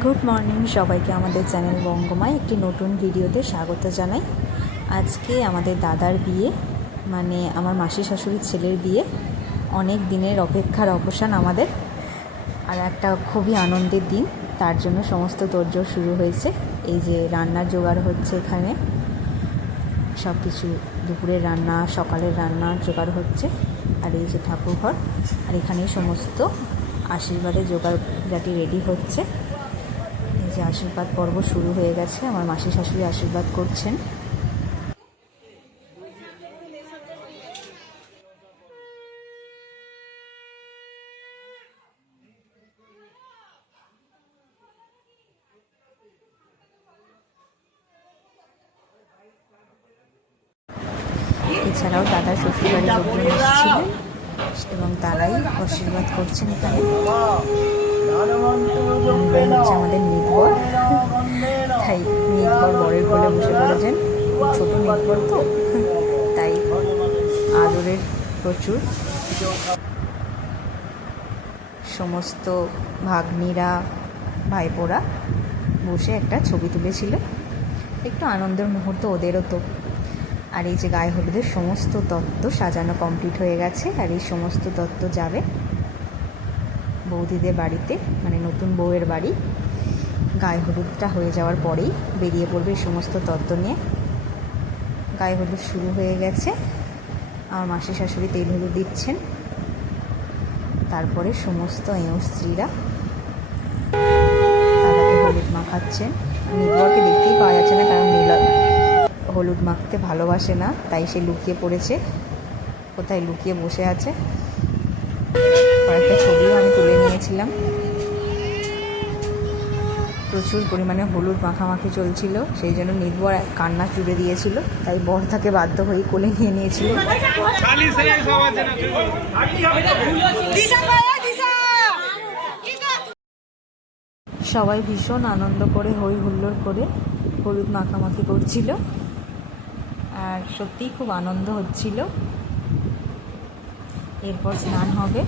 Good morning সবাইকে আমাদের channel বঙ্গমায় একটি নতুন ভিডিওতে স্বাগত জানাই। আজকে আমাদের দাদার বিয়ে, মানে আমার মাসি শাশুড়ির ছেলের বিয়ে। অনেক দিনের অপেক্ষার অবসান আমাদের, আর একটা খুবই আনন্দের দিন। তার জন্য সমস্ত তোড়জোড় শুরু হয়েছে। এই যে রান্নার জোগাড় হচ্ছে, এখানে সব কিছু দুপুরের রান্না, সকালের রান্না জোগাড় হচ্ছে। আর এই যে ঠাকুরঘর, আর এখানে সমস্ত আশীর্বাদের জোগাড় জাতি রেডি হচ্ছে। যে আশীর্বাদ পর্ব শুরু হয়ে গেছে, আমার মাসি শাশুড়ি আশীর্বাদ করছেন। এছাড়াও দাদার শ্বশুরবাড়ির লোকজন এসেছিলেন এবং তারাই আশীর্বাদ করছেন। এখানে হচ্ছে আমাদের নির্ভর, তাই নির্ভর বরের কোলে বসে পড়েছেন। ছোট নির্ভর তো, তাই আদরের প্রচুর। সমস্ত ভাগ্নিরা, ভাইপোরা বসে একটা ছবি তুলেছিল। একটু আনন্দের মুহূর্ত ওদেরও তো। আর এই যে গায়ে হলুদের সমস্ত তত্ত্ব সাজানো কমপ্লিট হয়ে গেছে। আর এই সমস্ত তত্ত্ব যাবে বৌদিদের বাড়িতে, মানে নতুন বউয়ের বাড়ি। গায়ে হলুদটা হয়ে যাওয়ার পরেই বেরিয়ে পড়বে এই সমস্ত তত্ত্ব নিয়ে। গায়ে হলুদ শুরু হয়ে গেছে, আমার মাসি শাশুড়ি তেল হলুদ দিচ্ছেন। তারপরে সমস্ত স্ত্রীরা দাদাকে হলুদ মাখাচ্ছেন। নির্ভরকে দেখতেই পাওয়া যাচ্ছে না, কারণ হলুদ মাখতে ভালোবাসে না, তাই সে লুকিয়ে পড়েছে, কোথায় লুকিয়ে বসে আছে। কয়েকটা ছবিও আমি তুলে নিয়েছিলাম। প্রচুর পরিমাণে হলুদ মাখামাখি চলছিল, সেই জন্য নির্ভর কান্না জুড়ে দিয়েছিল, তাই বর তাকে বাধ্য হয়ে কোলে নিয়ে নিয়েছিল। সবাই ভীষণ আনন্দ করে, হই হুল্লোড় করে হলুদ মাখামাখি করছিল, আর সত্যিই খুব আনন্দ হচ্ছিল। এরপর স্নান হবে।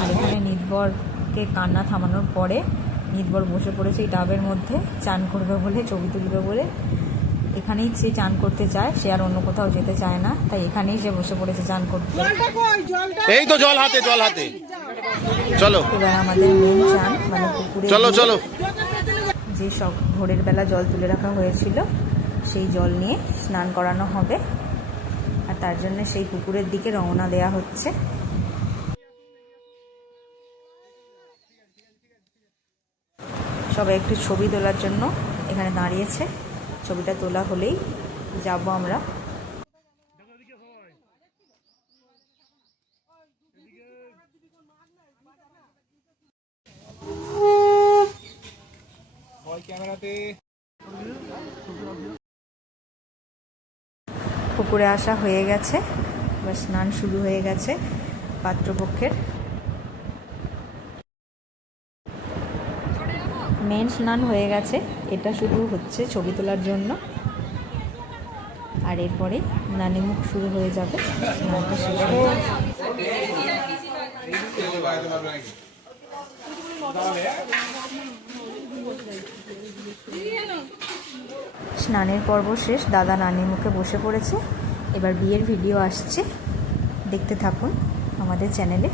আর এখানে নির্ভরকে কান্না থামানোর পরে নির্ভর বসে পড়েছে এই টাবের মধ্যে, চান করবে বলে, ছবি তুলবে বলে। এখানেই সে চান করতে চায়, সে আর অন্য কোথাও যেতে চায় না, তাই এখানেই সে বসে পড়েছে চান করতে। এই তো জল হাতে, জল হাতে, চলো। এবার আমাদের মেন চান, মানে পুকুরে চলো চলো, যে সব ভোরের বেলা জল তুলে রাখা হয়েছিল সেই জল নিয়ে স্নান করানো হবে। আর তার জন্য সেই পুকুরের দিকে রওনা দেয়া হচ্ছে। সবাই একটু ছবি তোলার জন্য এখানে দাঁড়িয়েছে। ছবিটা তোলা হলেই যাব আমরা। পুকুরে আসা হয়ে গেছে, এবার স্নান শুরু হয়ে গেছে পাত্রপক্ষের। মেন স্নান হয়ে গেছে, এটা শুধু হচ্ছে ছবি তোলার জন্য। আর এরপরে নানিমুখ শুরু হয়ে যাবে, স্নানটা শেষ হয়ে যাবে। স্নানের পর্ব শেষ, দাদা নানির মুখে বসে পড়েছে। এবার বিয়ের ভিডিও আসছে, দেখতে থাকুন আমাদের চ্যানেলে।